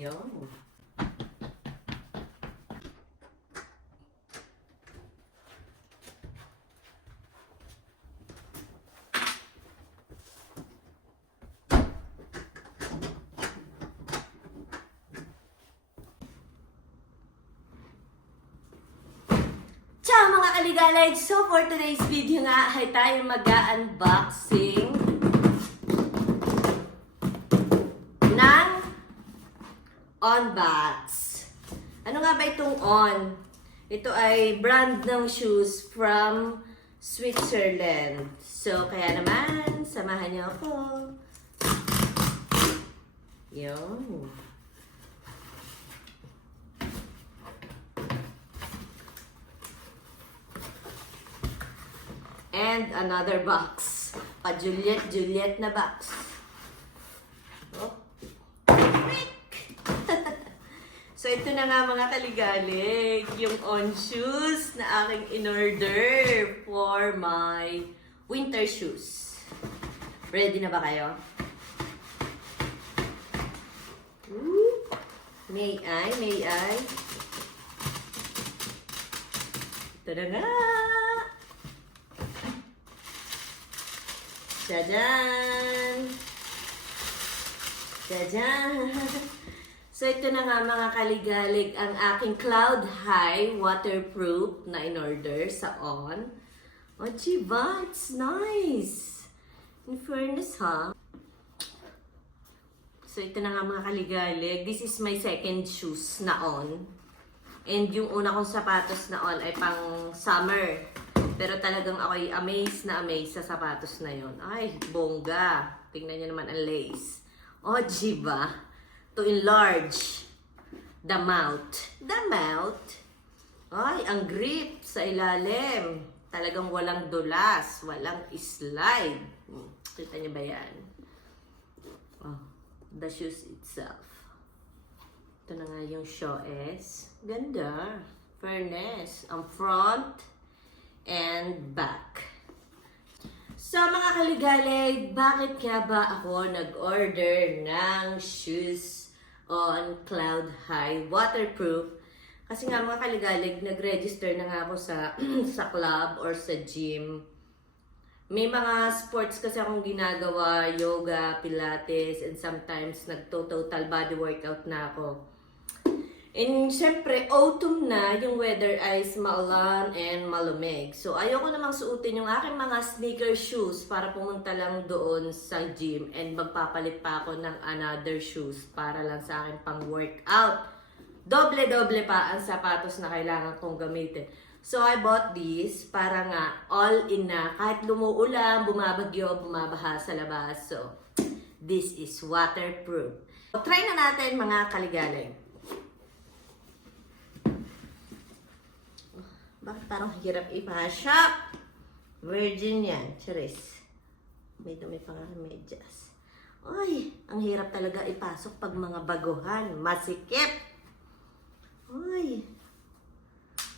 Yun. Ciao mga kaligalig! So for today's video nga ay tayo mag-unboxing ng Onbox. Ano nga ba itong On? Ito ay brand ng shoes from Switzerland. So kaya naman, samahan niyo ako. Yun. And another box. Pa-Juliet na box. Oh. So ito na nga mga kaligalig, yung On shoes na aking in-order for my winter shoes. Ready na ba kayo? Ooh. May I? Ito na nga! Jajan! Jajan! So ito na nga mga kaligalig ang aking Cloud High waterproof na in-order sa On. Oh, diba? It's nice! In fairness, ha? So ito na nga mga kaligalig. This is my second shoes na On. And yung una kong sapatos na On ay pang summer. Pero talagang ako'y amazed sa sapatos na yon. Ay, bongga. Tingnan niyo naman ang lace. O, diba? To enlarge the mouth. The mouth. Ay, ang grip sa ilalim. Talagang walang dulas. Walang slide. Kita niyo ba yan? Oh, the shoes itself. Ito na nga yung shoes. Ganda. Fairness. Ang front and back. So mga kaligalig, bakit nga ba ako nag-order ng shoes On Cloud High waterproof? Kasi nga mga kaligalig, nag-register na nga ako sa sa club or sa gym. May mga sports kasi akong ginagawa, yoga, pilates, and sometimes nag-total body workout na ako. And syempre, autumn na, yung weather ay maulan and malumig. So, ayoko namang suotin yung aking mga sneaker shoes para pumunta lang doon sa gym and magpapalit pa ako ng another shoes para lang sa akin pang workout. Doble-doble pa ang sapatos na kailangan kong gamitin. So, I bought this para nga all in na. Kahit lumuulan, bumabagyo, bumabaha sa labas. So, this is waterproof. So, try na natin mga kaligalig. Bakit parang hirap ipashop? Virgin yan. Charis. May dumi pa nga medyas. Ay, ang hirap talaga ipasok pag mga baguhan. Masikip. Ay.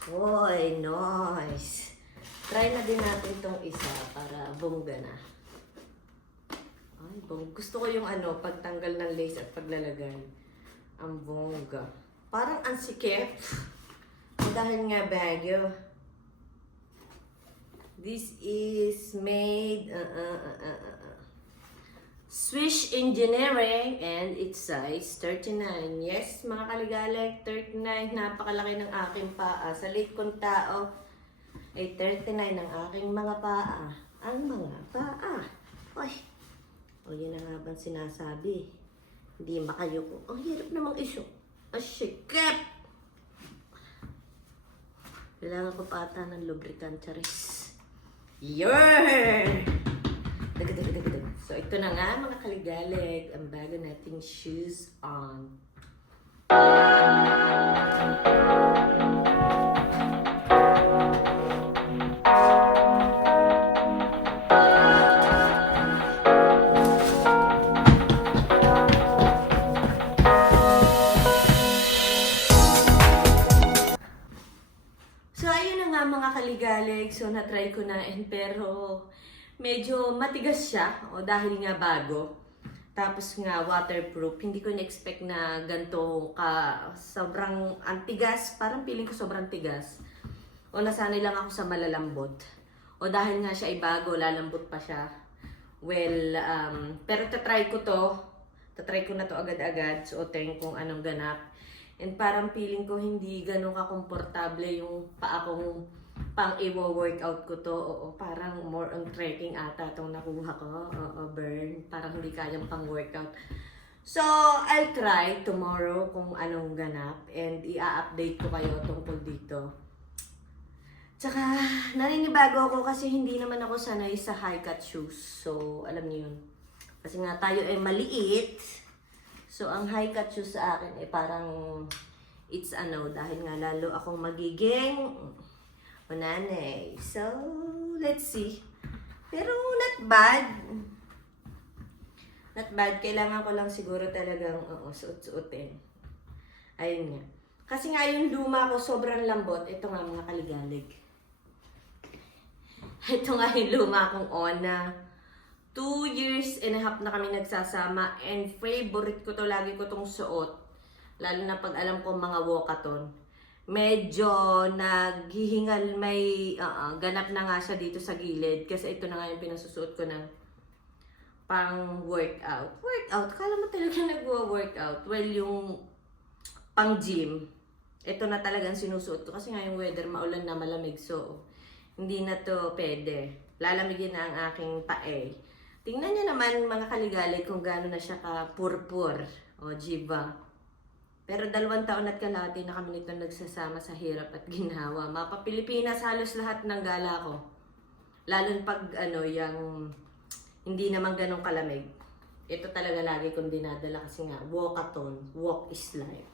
Oy, nice. Try na din natin tong isa para bongga na. Ay, gusto ko yung pagtanggal ng lace at paglalagay. Ang bongga. Parang ang sikip. Dahil nga bagyo. This is made Swiss Engineering and its size 39. Yes, mga kaligalig, 39. Napakalaki ng aking paa. Sa late kong tao ay 39 ang aking mga paa. Ang mga paa. Oy. O yun na nga bang sinasabi. Hindi makayuko. Ang hirap namang iso. Asikip! Kailangan ko pa ata ng lubricant, charis. Yun! So, ito na nga mga kaligalig, ang bago nating shoes On. Mga kaligalig, so na-try ko na pero medyo matigas siya dahil nga bago. Tapos nga, waterproof. Hindi ko na-expect na ganito ka, sobrang antigas. Parang feeling ko sobrang tigas. O nasanay lang ako sa malalambot. O dahil nga siya ay bago, lalambot pa siya. Well, pero tatry ko to. Tatry ko na to agad-agad. Suotin kung anong ganap. And parang feeling ko hindi ganun ka-komportable yung paa kong pang i-workout ko to. Oo, parang more on trekking ata itong nakuha ko. Oo, burn. Parang hindi kayang pang workout. So, I'll try tomorrow kung anong ganap. And i-update ko kayo tungkol dito. Tsaka, naninibago ako kasi hindi naman ako sanay sa high-cut shoes. So, alam niyo yun. Kasi nga tayo ay maliit. So, ang high-cut shoes sa akin ay parang it's dahil nga lalo akong magiging nanay. So, let's see. Pero, not bad. Not bad. Kailangan ko lang siguro talagang suot-suotin. Ayun nga. Kasi nga yung luma ko sobrang lambot. Ito nga mga kaligalig. Ito nga yung luma kong Ona. 2 years and a half na kami nagsasama. And favorite ko to. Lagi ko tong suot. Lalo na pag alam ko mga walkathon. Medyo naghihingal, may ganap na nga siya dito sa gilid. Kasi ito na nga yung pinasusuot ko ng pang workout. Workout? Kala mo talaga nagwa-workout? Well, yung pang gym. Ito na talagang sinusuot ko. Kasi nga yung weather, maulan na, malamig. So, hindi na to pwede. Lalamigin na ang aking pae. Tingnan nyo naman mga kaligalig kung gaano na siya ka-purpur. O, jiba. Pero 2 taon at kalahati na kami nito nagsasama sa hirap at ginhawa. Mapa Pilipinas halos lahat ng gala ko. Lalo pag yung hindi naman ganong kalamig. Ito talaga lagi kong dinadala kasi nga walkathon. Walk is life.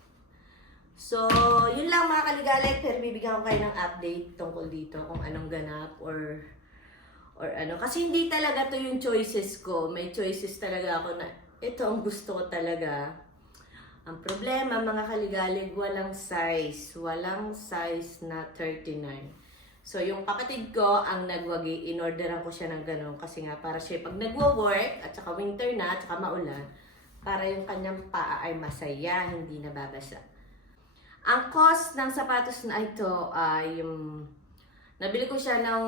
So, yun lang mga kaligalig. Pero bibigyan ko kayo ng update tungkol dito kung anong ganap or ano. Kasi hindi talaga to yung choices ko. May choices talaga ako na ito ang gusto ko talaga. Ang problema, mga kaligalig, walang size. Walang size na 39. So, yung kapatid ko, ang nagwagi, in-orderan ko siya ng ganun. Kasi nga, para siya pag nagwo-work, at saka winter na, at saka maulan, para yung kanyang paa ay masaya, hindi nababasa. Ang cost ng sapatos na ito ay nabili ko siya ng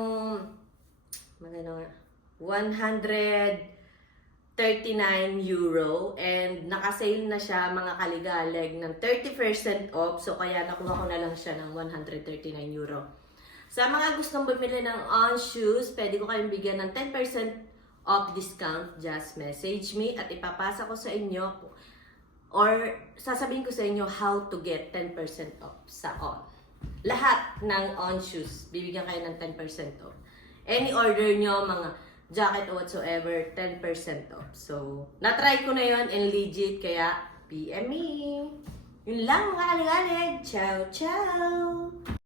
139 euro and naka-sale na siya mga kaligalig ng 30% off. So kaya nakuha ko na lang siya ng 139 euro. Sa mga gustong bumili ng On Shoes, pwede ko kayong bigyan ng 10% off discount. Just message me at ipapasa ko sa inyo or sasabihin ko sa inyo how to get 10% off sa On. Lahat ng On Shoes, bibigyan kayo ng 10% off. Any order nyo, mga jacket or whatsoever, 10% off. So, na-try ko na yon and legit, kaya PM me. Yun lang mga kaligalig. Ciao, ciao!